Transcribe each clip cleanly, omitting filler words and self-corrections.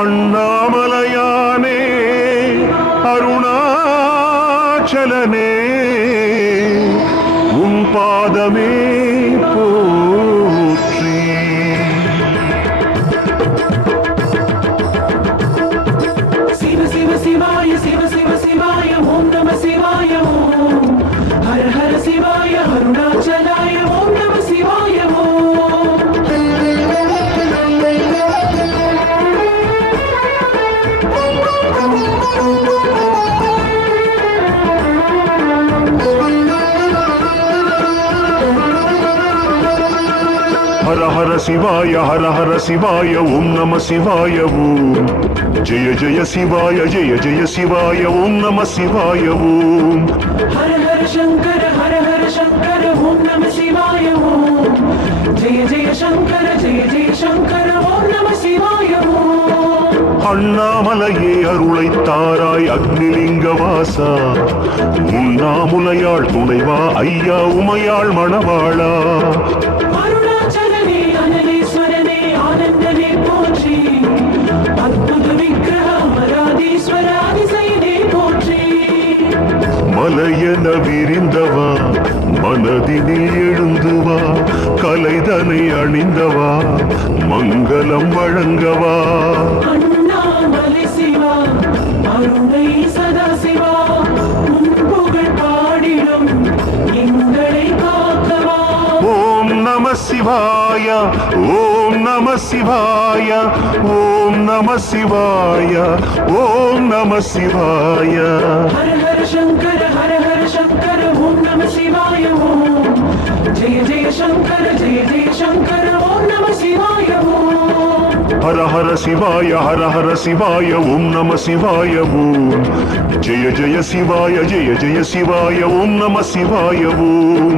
அண்ணாமலையானே அருணாச்சலனே உன் பாதமே போற்றி. சிவ சிவ சிவாய சிவ சிவ சிவாய ஓம் நம சிவாய ஓம் ஹர ஹர சிவாய அருணாச்சலாய ஓம் நம சிவாய ஓம். ஹர ஹர சிவாய ஹர ஹர சிவாய ஓம் நம சிவாய ஓம் ஜெய ஜெய சிவாய ஜெய ஜெய சிவாய ஓம் நம சிவாய ஓம். ஹர ஹர சங்கர ஓம் நம சிவாய ஓம் ஜெய ஜெய சங்கர ஓம் நம சிவாய ஓம். அண்ணாமலையே அருளைத்தாராய் அக்னிலிங்க வாசா உண்ணாமுலையாள் துணைவா ஐயா உமையாள் மணவாளா. அருணாச்சலனே அனலேஸ்வரனே ஆனந்தனே போற்றி அற்புத விக்கிரக அமராதீஸ்வர அதிசயனே போற்றி. மலையென விரிந்தவா மனதினில் எழுந்துவா கலைதனை அணிந்தவா மங்களம் வழங்கவா. அண்ணாமலை சிவா அருணை சதா சிவா உன் புகழ் பாடிடும் எங்களை காக்கவா. ஓம் நம சிவாய ஓம் நம சிவாய ஓம் நம சிவாய ஓம் நம சிவாய. ஹர ஹர சங்கர ஓம் நம சிவாய ஓம் ஜெய ஜெய சங்கர ஓம் நம சிவாய ஓம். ஹர ஹர சிவாய ஹர ஹர சிவாய ஓம் நம சிவாய ஓம் ஜெய ஜெய சிவாய ஓம் நம சிவாய ஓம்.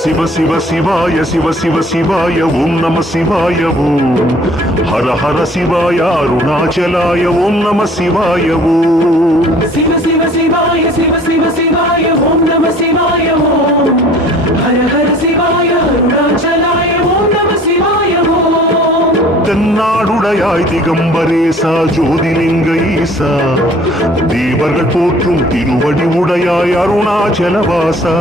சிவ சிவ சிவாய ஓம் நம சிவாய ஓம் ஹர ஹர சிவாய அருணாச்சலாய ஓம் நம சிவாய ஓம். சிவ சிவ சிவாய ஓம் நம சிவாய ஓம் ஹர ஹர சிவாய அருணாச்சலாய ஓம் நம சிவாய ஓம். தென்னாடுடையாய் திகம்பரேசா ஜோதிலிங்க ஈசா தேவர்கள் போற்றும் திருவடி உடையாய் அருணாச்சலவாசா.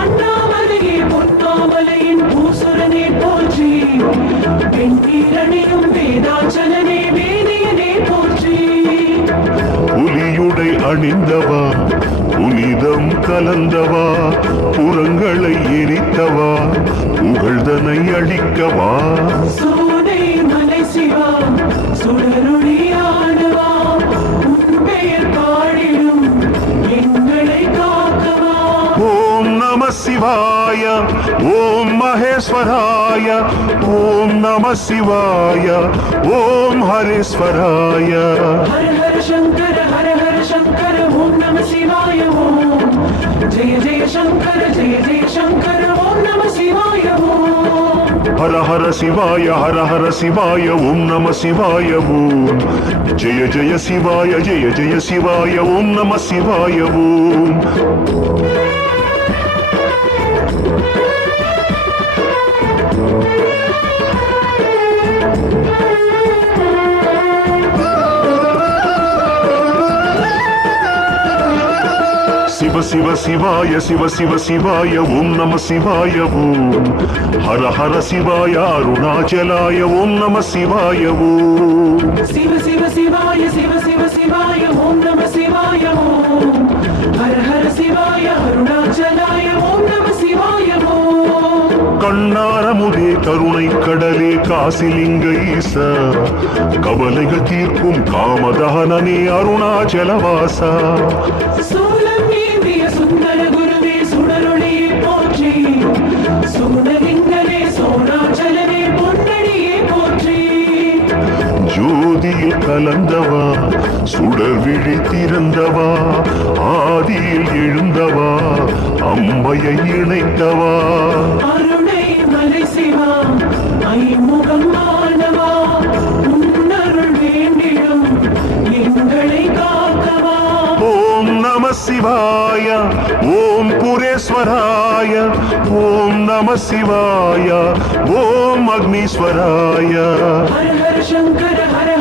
அண்ணாமலையே பொன்னாமலையின் பூசுரனே போற்றி வெண்பீரணியும் வேதாச்சலனே வேதியனே போற்றி. புலியுடை அணிந்தவா புனிதம் கலந்தவா புறங்களை எரித்தவா புகழ்தனை அழிக்கவா. சோனை மலை சிவா சுடருளியானவா உன் பெயர் பாடிடும் எங்களை காக்கவா. ஓம் நம சிவாய ஓம் மகேஸ்வராய ஓம் நம சிவாய ஓம் ஹரேஸ்வராய. ஹர ஹர சங்கர ஓம் நம சிவாய ஓம் ஜெய ஜெய சங்கர ஓம் நம சிவாய ஓம். ஹர ஹர சிவாய ஓம் நம சிவாய ஓம் ஜெய ஜெய சிவாய ஓம் நம சிவாய ஓம். சிவ சிவாய ஓம் நம சிவாய ஓம் ஹர ஹர சிவாய அருணாச்சலாய ஓம் நம சிவாய ஓம். சிவ சிவாய ஓம் நம சிவாய ஓம் ஹர ஹர சிவாய அருணாச்சலாய ஓம் நம சிவாய ஓம். கண்ணாரமுதே கருணை கடலே காசிலிங்க ஈசா கவலைகள் தீர்க்கும் காமதகனே அருணாச்சலவாசா. சூலம் ஏந்திய சுந்தர குருவே சுடரொளியே போற்றி சுகுணலிங்கனே சோணாச்சலனே பொன்னடியே போற்றி. ஜோதியில் கலந்தவா சுடர் விழி திறந்தவா ஆதியில் எழுந்தவா அம்மையை இணைத்தவா. அருணை மலை சிவா ஐமுகம் ஆனவா உன்னருள் வேண்டிடும் சிவாய ஓம் புரேஸ்வராய ஓம் நம சிவாய ஓம் அக்னீஸ்வராய हर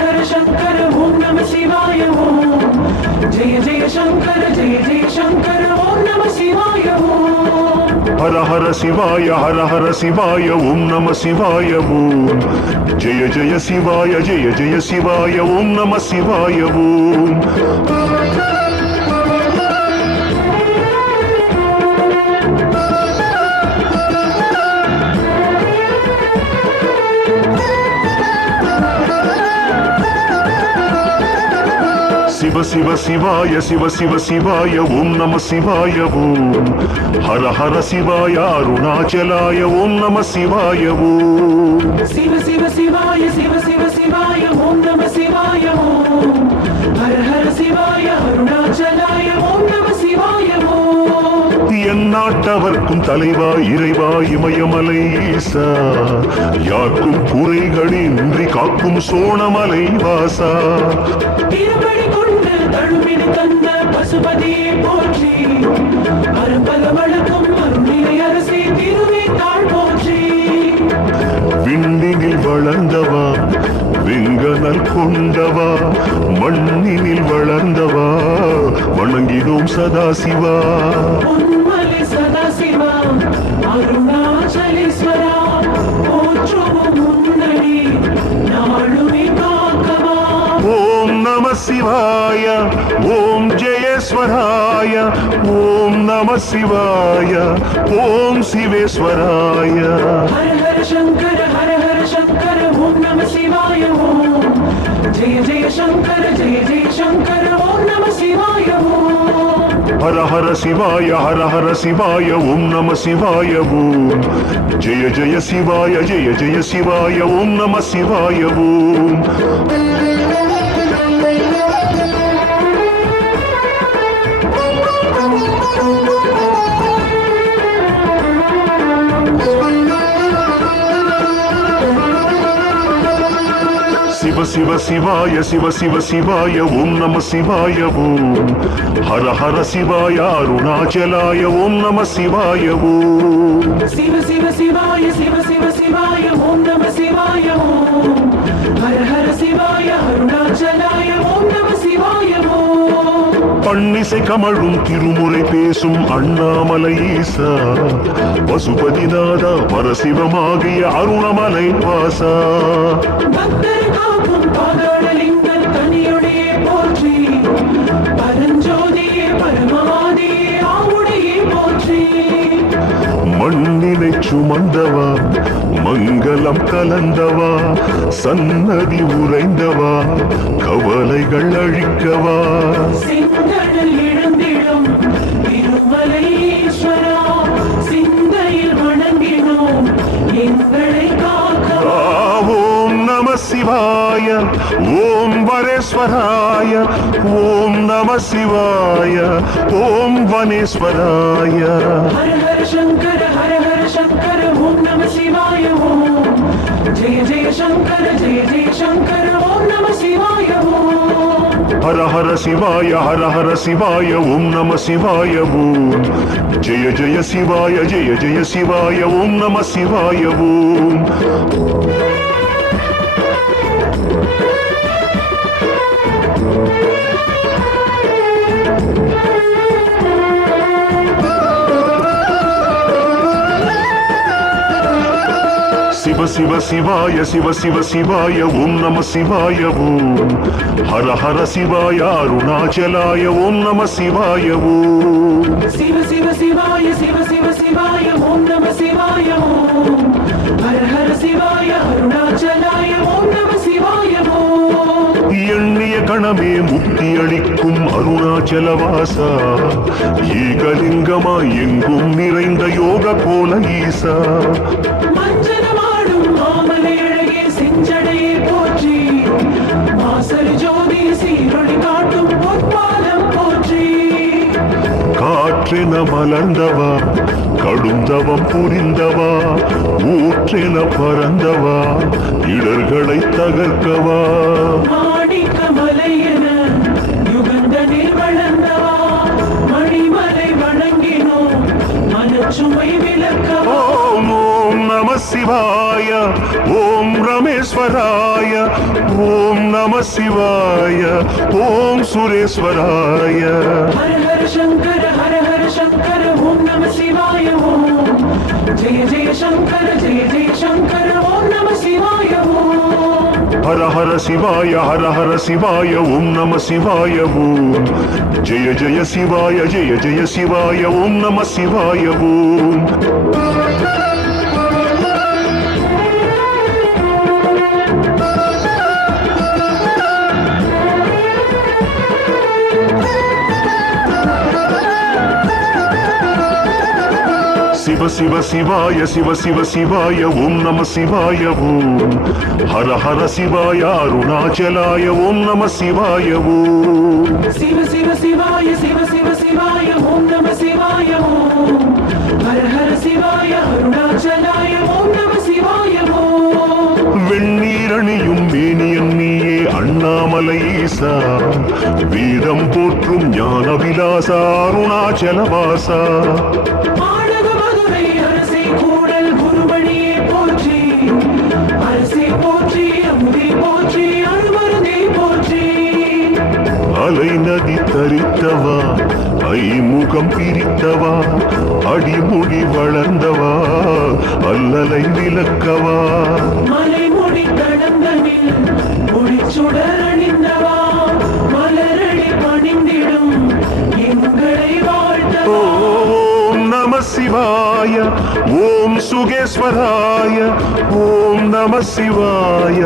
हर शंकर ओम नमः शिवाय ओम जय जय शंकर ओम नमः शिवाय ओम हर हर शिवाय ओम नमः शिवाय ओम जय जय शिवाय ओम नमः शिवाय ओम शिव शिवाय ओम नमः शिवाय ओम हर हर शिवाय अरुणाचलाय ओम नमः शिवाय ओम शिव शिवाय ओम नमः शिवाय ओम हर हर शिवाय अरुणाचलाय ओम नमः शिवाय ओम எந்நாட்டவர்க்கும் தலைவா இறைவா இமயமலை ஈசா யாருக்கும் குறைகளின்றி காக்கும் சோணமலை வாசா திருப்படி கொண்டு தழுவிடு தந்த பசுபதியை போற்றி அரும்பல வழக்கம் அருணிலை அரசே திருவே தாழ் போற்றி விண்ணினில் வளர்ந்தவா வெங்கனல் கொண்டவா மண்ணினில் வளர்ந்தவா வணங்கினோம் சதாசிவா உன்மலை சதாசிவா அருணாச்சலேஸ்வரா போற்றுவோம் முன்னணி நாளுமே காக்கவா ஓம் நம சிவாய ஓம் ஜெயேஸ்வராய ஓம் நம சிவாய ஓம் சிவேஸ்வராய हर हर शंकर ओम नमः शिवाय ओम जय जय शंकर ओम नमः शिवाय ओम हर हर शिवाय ओम नमः शिवाय ओम जय जय शिवाय ओम नमः शिवाय ओम शिव शिवाय ओम नमः शिवाय ओम हर हर शिवाय अरुणाचलाय ओम नमः शिवाय ओम शिव शिवाय ओम नमः शिवाय ओम हर हर शिवाय अरुणाचलाय ओम नमः शिवाय ओम பன்னிசை கமழும் திருமுறை பேசும் அண்ணாமலை ஈசா பசுபதிநாதா பரசிவமாகிய அருணமலை வாசா பக்தர் காக்கும் பாதாளலிங்கம் தனியுடைய போற்றி பரஞ்சோதியே பரமாதியே ஆவுடையே போற்றி மண்ணினை சுமந்தவா மங்களம் கலந்தவா சன்னதி உறைந்தவா கவலைகள் அழிக்கவா சிந்தனில் எழுந்திடும் திருமலையீஸ்வரா சிந்தையில் வணங்கினோம் எங்களை காக்கவா ஓம் நம சிவாய ஓம் வரேஸ்வராய ஓம் நம சிவாய ஓம் வனேஸ்வராய हर हर शंकर ओम नमः शिवाय ओम जय जय शंकर ओम नमः शिवाय ओम हर हर शिवाय ओम नमः शिवाय ओम जय जय शिवाय ओम नमः शिवाय ओम शिव शिवाय ओम नमः शिवाय ओम हर हर शिवाय अरुणाचलाय ओम नमः शिवाय ओम शिव शिवाय ओम नमः शिवाय ओम हर हर शिवाय अरुणाचलाय ओम नमः शिवाय ओम எண்ணிய கணமே முக்தி அளிக்கும் அருணாச்சலவாசா ஏகலிங்கமா எங்கும் நிறைந்த யோக கோல ஈசா மஞ்சனமாடும் மாமலை அழகே செஞ்சடையே போற்றி மாசரு ஜோதி சீரொளி காட்டும் பொற்பாலம் போற்றி காற்றென மலர்ந்தவா கடுந்தவம் புரிந்தவா ஊற்றென பறந்தவா இடர்களை தகர்க்கவா மாணிக்க மலையென யுகந்தனில் வளர்ந்தவா சுரேஸ்வராய ஓம் நம சிவாய ஓம் சுரேஸ்வராய हर हर शंकर ओम नमः शिवाय ओम जय जय शंकर ओम नमः शिवाय ओम ஹர ஹர சிவாய ஓம் நம சிவாய ஓம் ஜெய ஜெய சிவாய ஓம் நம சிவாய ஓம் சிவ சிவாய ஓம் நம சிவாய ஓம் ஹர ஹர சிவாய அருணாச்சலாய ஓம் நம சிவாய ஓம் शिव शिवाय ओम नमः शिवाय ओम हर हर शिवाय अरुणाचलाय ओम नमः शिवाय ओम வெண்ணீரணியும் மேனியன் நீயே அண்ணாமலை ஈசா வீரம் போற்றும் ஞான விலாசா அருணாச்சலவாசா ஆடக மதுரை அரசே கூடல் குருமணியே போற்றி அரசே போற்றி அமுதே போற்றி அருமருந்தே போற்றி அலை நதி தரித்தவா ஐமுகம் பிரித்தவா அடிமுடி வளர்ந்தவா அல்லலை விளக்கவா மலைமுடி கடந்தனில் முடிச்சுடர் அணிந்தவா மலரடி பணிந்திடும் எங்களை வாழ்த்தவா ஓம் நம சிவாய ஓம் சுகேஸ்வராய ஓம் நம சிவாய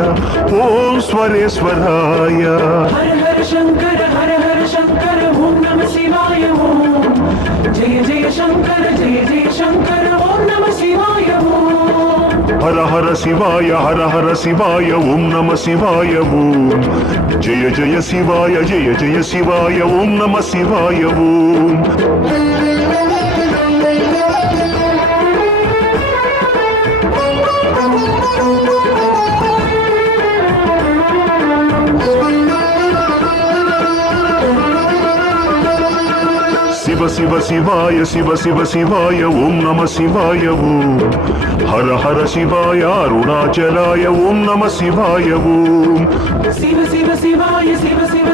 ஓம் ஸ்வரேஸ்வராய हर हर शंकर ओम नमः शिवाय ओम जय जय शंकर ओम नमः शिवाय ओम ஹர ஹர சிவாய ஓம் நம சிவாய ஓம் ஜெய ஜெய சிவாய ஓம் நம சிவாய ஓம் சிவ சிவாய ஓம் நம சிவாய ஓம் ஹர ஹர சிவாய அருணாச்சலாய ஓம் நம சிவாய ஓம் शिव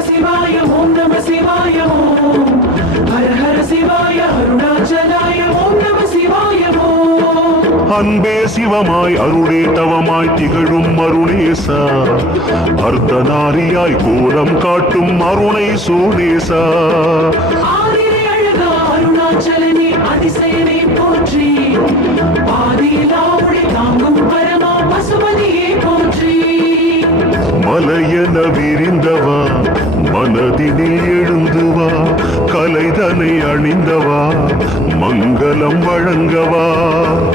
शिवाय ओम नमः शिवाय ओम हर हर शिवाय अरुणाचलाय ओम नमः शिवाय ओम அன்பே சிவமாய் அருளே தவமாய் திகழும் அருணேசா அர்த்தநாரியாய் கோலம் காட்டும் அருணை சோனேசா ஆதிரை அழகா அருணாச்சலனே அதிசயனே போற்றி ஆதியிலாவுடை தாங்கும் பரமா பசுபதியே போற்றி மலையென விரிந்தவா மனதினில் எழுந்துவா கலைதனை அணிந்தவா மங்களம் வழங்கவா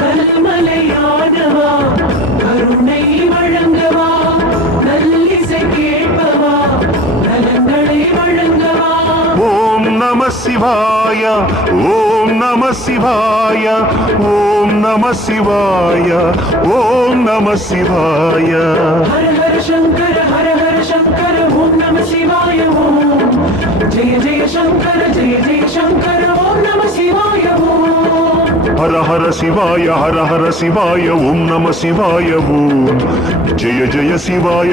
கல்மலையானவா கருணை வழங்கவா நல்லிசை கேட்பவா நலங்களை வழங்கவா ஓம் நம சிவாய ஓம் நம சிவாய ஓம் நம சிவாய ஓம் நம சிவாய हर हर शंकर ओम नमः शिवाय ओम जय जय शंकर ओम नमः शिवाय ओम ஹர ஹர சிவாய ஓம் நம சிவாய ஓம் ஜெய ஜெய சிவாய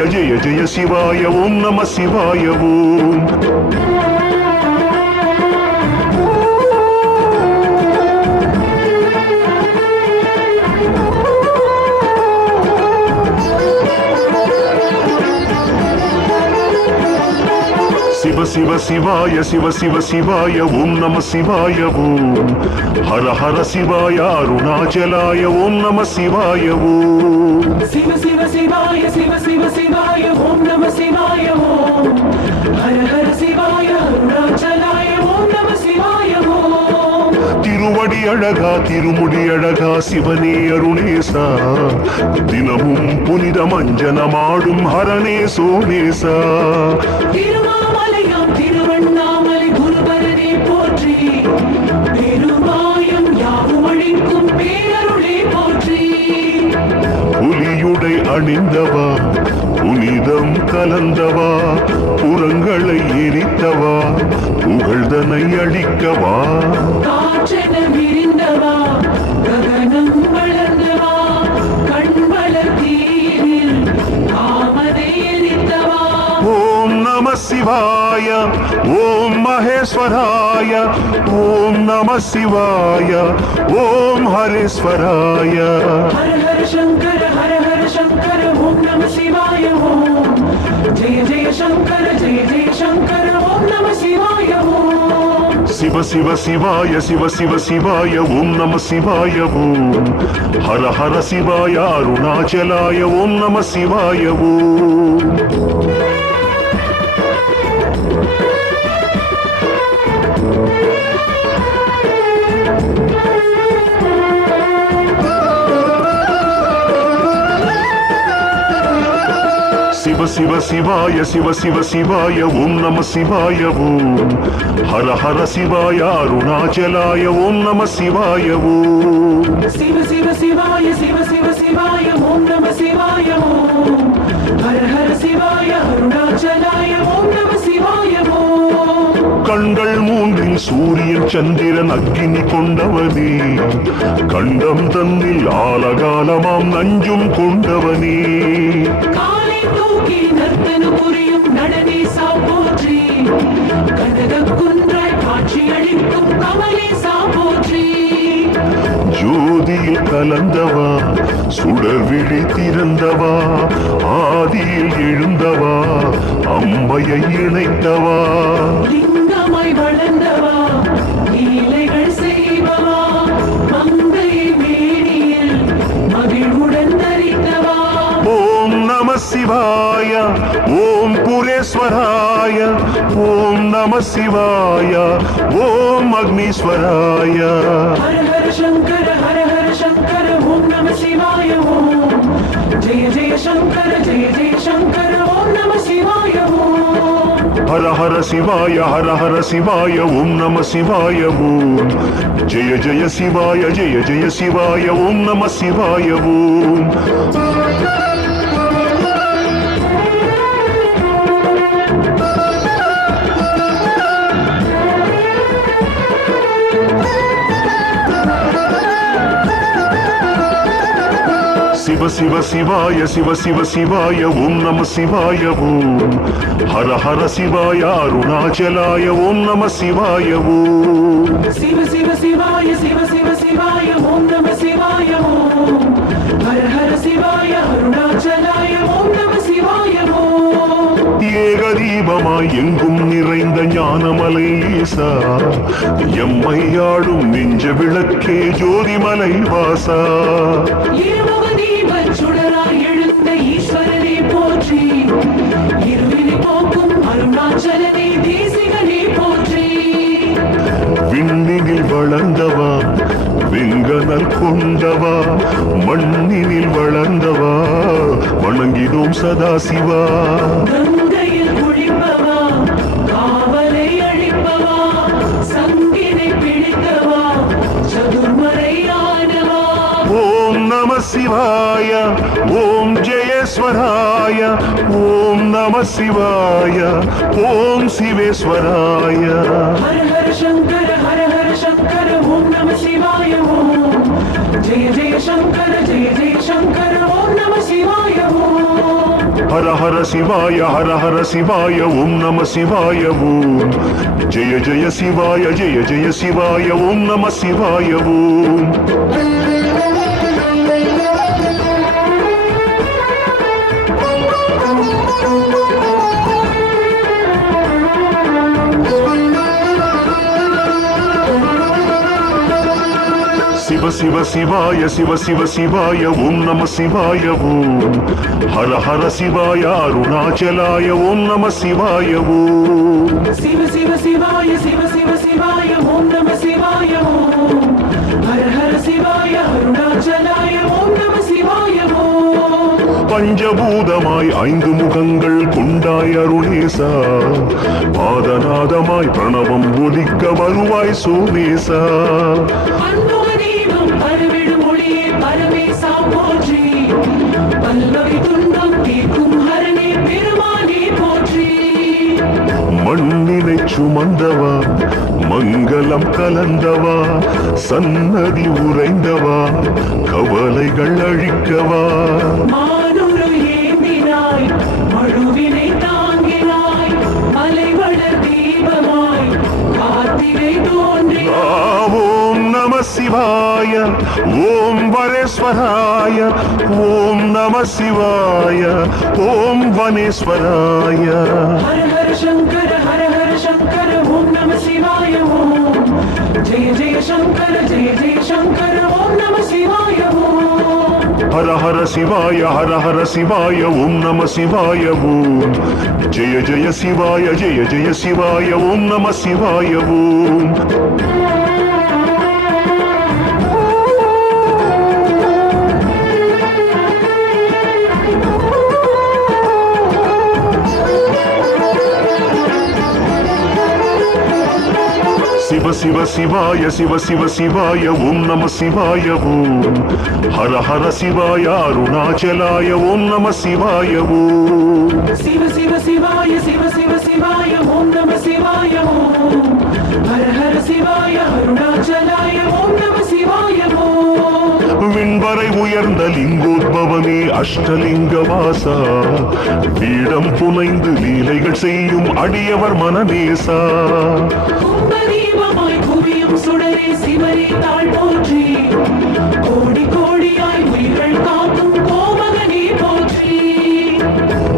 ஓம் நம சிவாய ஓம் சிவாய ஓம் நம சிவாய ஓம் ஹர ஹர சிவாய அருணாச்சலாய ஓம் நம சிவாய ஓம் शिव शिवाय ओम नमः शिवाय ओम हर हर शिवाय अरुणाचलाय ओम नमः शिवाय ओम திருவடி அழகா திருமுடி அழகா சிவனே அருணேசா தினமும் புனித மஞ்சனமாடும் ஹரணே சோனேசா திருமாமலையாம் திருவண்ணாமலை குருபரனே போற்றி பெருமாயம் யாவும் அழிக்கும் பேரருளே போற்றி புலியுடை அணிந்தவா புனிதம் கலந்தவா புறங்களை எரித்தவா புகழ்தனை அழிக்கவா காற்றென விரிந்தவா ககனம் வளர்ந்தவா கண்வளர் தீரில் சிவாய ஓம் மகேஸ்வராய ஓம் நம சிவாய ஓம் ஹரேஸ்வராய ஹர ஹர சங்கர ஓம் நம சிவாய ஓம் ஜெய ஜெய சங்கர ஓம் நம சிவாய ஓம் சிவ சிவ சிவாய சிவ சிவ சிவாய ஓம் நம சிவாய ஓம் ஹர ஹர சிவாய அருணாச்சலாய ஓம் நம சிவாய ஓம் சிவ சிவ சிவாய சிவ சிவ சிவாய ஓம் நம சிவாய ஓம் ஹர ஹர சிவாய அருணாச்சலாய ஓம் நம சிவாய ஓம் சிவ சிவ சிவாய ஓம் நம சிவாய ஓம் ஹர ஹர சிவாய அருணாச்சலாய ஓம் நம சிவாய ஓம் கண்கள் மூன்றில் சூரியன் சந்திரன் அக்கினி கொண்டவனே கண்டம் தன்னில் ஆலகாலமாம் நஞ்சும் கொண்டவனே காலை தூக்கி நர்த்தன புரியும் நடனேசா போற்றி கனக குன்றாய் காட்சி அளிக்கும் கமலேசா போற்றி ஜோதியில் கலந்தவா சுடர் விழி திறந்தவா ஆதியில் எழுந்தவா அம்மையை இணைத்தவா லிங்கமாய் வளர்ந்தவா லீலைகள் செய்பவா மங்கை மேனியில் மகிழ்வுடன் தரித்தவா ஓம் நம சிவாய ஓம் புரேஸ்வராய ஓம் நம சிவாய ஓம் அக்னீஸ்வராய ஹர ஹர சங்கர ஓம் நம சிவாய ஓம் ஜெய ஜெய சங்கர ஓம் நம சிவாய ஓம் ஹர ஹர சிவாய ஓம் நம சிவாய ஓம் ஜெய ஜெய சிவாய ஓம் நம சிவாய ஓம் சிவ சிவ சிவாய ஓம் நம சிவாய ஓம் ஹர ஹர சிவாய அருணாச்சலாய ஓம் நம சிவாய ஓம் சிவ சிவ சிவாய ஓம் நம சிவாய ஓம் ஹர ஹர சிவாய அருணாச்சலாய ஓம் நம சிவாய ஓம் ஏகதீபமாய் எங்கும் நிறைந்த ஞானமலை ஈசா எம்மையாடும் நெஞ்ச விளக்கே ஜோதிமலை வாசா சுடராய் எழுந்த ஈஸ்வரனே போற்றி இருவினை போக்கும் அருணாச்சலனே தேசிகனே போற்றி விண்ணினில் வளர்ந்தவா வெங்கனல் கொண்டவா மண்ணினில் வளர்ந்தவா வணங்கினோம் சதாசிவா கங்கையில் குளிப்பவா காவலை அழிப்பவா சங்கினை பிடித்தவா சதுர்மறையானவா ஓம் நம சிவாய ஓம் ஜெயேஸ்வராய ஓம் நம சிவாய ஓம் சிவேஸ்வராய ஹர ஹர சங்கர ஓம் நம சிவாய ஓம் ஜெய ஜெய சங்கர ஓம் நம சிவாய ஓம் ஹர ஹர சிவாய ஓம் நம சிவாய ஓம் ஜெய ஜெய சிவாய ஓம் நம சிவாய ஓம் சிவ சிவாய ஓம் நம சிவாய ஓம் ஹர ஹர சிவாய அருணாச்சலாய ஓம் நம சிவாய ஓம் சிவ சிவ சிவாய ஓம் நம சிவாய ஓம் ஹர ஹர சிவாய அருணாச்சலாய ஓம் நம சிவாய ஓம் பஞ்சபூதமாய் ஐந்து முகங்கள் கொண்டாய் அருணேசா பாதநாதமாய் பிரணவம் ஒலிக்க வருவாய் சோமேசா பரவிடும் ஒளியே பரமேசா போற்றி பல்லவி துன்பம் தீர்க்கும் ஹரனே பெருமானே போற்றி மண்ணினை சுமந்தவா மங்களம் கலந்தவா சன்னதி உறைந்தவா கவலைகள் அழிக்கவா மானுரு ஏந்தினாய் மழுவினை தாங்கினாய் கௌரி ஓம் நம சிவாய ஓம் வரேஸ்வராய ஓம் நம சிவாய ஓம் வனேஸ்வராய ஹர ஹர சங்கர ஓம் நம சிவாய ஓம் ஜெய ஜெய சங்கர ஓம் நம சிவாய ஓம் ஹர ஹர சிவாய ஓம் நம சிவாய ஓம் ஜெய ஜெய சிவாய ஓம் நம சிவாய ஓம் சிவ சிவாய ஓம் நம சிவாய ஓம் ஹர ஹர சிவாய அருணாச்சலாய ஓம் நம சிவாய ஓம் சிவ சிவாய ஓம் நம சிவாய ஓம் ஹர ஹர சிவாய அருணாச்சலாய ஓம் நம சிவாய ஓம் விண்வரை உயர்ந்த லிங்கோத்பவமே அஷ்டலிங்க வாசா பீடம் புனைந்து லீலைகள் செய்யும் அடியவர் மனநேசா கும்பதீபமாய் குவியும் சுடரே சிவனே தாழ் போற்றி கோடி கோடியாய் உயிர்கள் காக்கும் கோமகனே போற்றி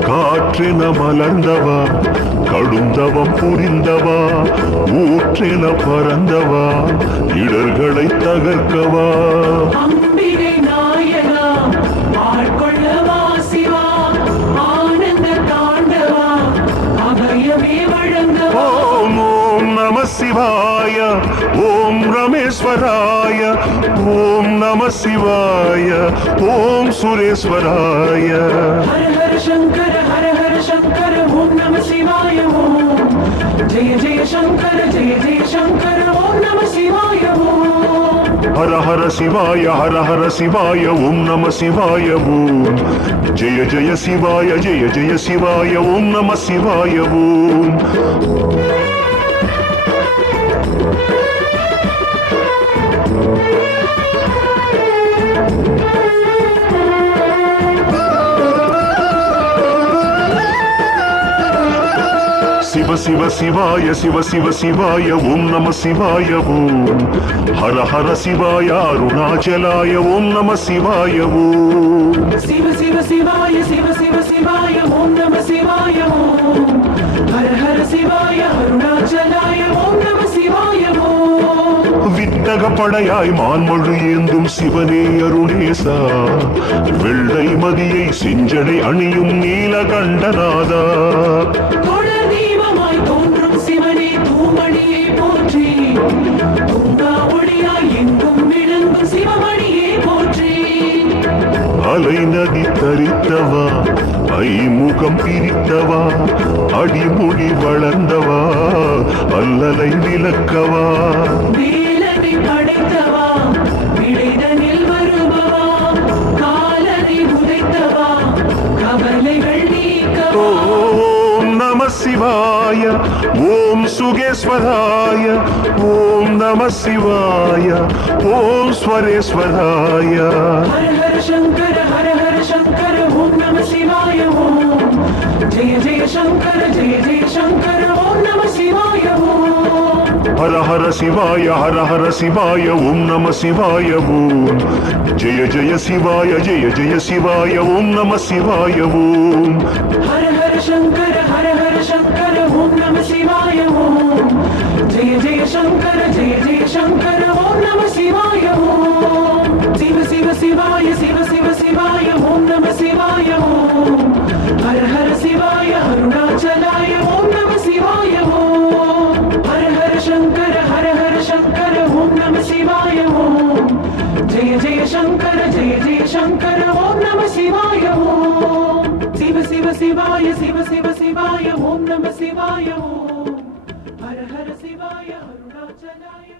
காற்றென மலர்ந்தவா கடுந்தவம் புரிந்தவா ஊற்றென பறந்தவா இடர்களை தகர்க்கவா அம்பிகை நாயகா ஆட்கொள்ளவா சிவா ஆனந்த தாண்டவா அபயமே வழங்கவா ஓம் நம சிவாய ஓம் ரமேஸ்வராய ஓம் நம சிவாய ஓம் சுரேஸ்வராய ஹர ஹர சங்கர ஓம் நம சிவாய ஓம் ஜெய ஜெய சங்கர ஓம் நம சிவாய ஓம் ஹர ஹர சிவாய ஓம் நம சிவாய ஓம் ஜெய ஜெய சிவாய ஓம் நம சிவாய ஓம் சிவ சிவாய ஓம் நம சிவாய ஓம் ஹர ஹர சிவாய அருணாச்சலாய ஓம் நம சிவாய ஓம் சிவ சிவாய ஓம் நம சிவாய ஓம் ஹர ஹர சிவாய அருணாச்சலாய ஓம் நம சிவாய ஓம் வித்தக படையாய் மான்மொழி ஏந்தும் சிவனே அருணேசா வெள்ளை மதியை செஞ்சடை அணியும் நீலகண்டநாதா தொடர் தீபமாய் தோன்றும் சிவனே தூமணியை போற்றி தூங்கா ஒளியாய் எங்கும் விளங்கும் சிவமணியை போற்றி அலை நதி தரித்தவா ஐமுகம் பிரித்தவா அடிமொழி வளர்ந்தவா அல்லலை விளக்கவா வேலனை படைத்தவா விடைதனில் வருபவா காலனை உதைத்தவா கவலைகள் நீக்கவா ஓம் நம சிவாய ஓம் சுகேஸ்வராய ஓம் நம சிவாய ஓம் ஸ்வரேஸ்வராய ஹர ஹர சங்கர ஓம் நம சிவாய ஓம் ஜெய ஜெய சங்கர ஓம் நம சிவாய ஓம் ஹர ஹர சிவாய ஓம் நம சிவாய ஓம் ஜெய ஜெய சிவாய ஓம் நம சிவாய ஓம் ஹர ஹர சங்கர ஓம் நம சிவாய ஓம் ஜெய ஜெய சங்கர ஓம் நம சிவாய ஓம் சிவ சிவாய ஓம் நம சிவாய ஓம் ஹர ஹர சிவாய அருணாச்சலாய ஓம் நம சிவாய ஓம் ஹர ஹர சங்கர ஓம் நம சிவாய ஓம் ஜெய ஜெய சங்கர ஓம் நம சிவாய ஓம் சிவ சிவாய ஓம் நம சிவாய ஓம் ஹர ஹர சிவாய அருணாச்சலாய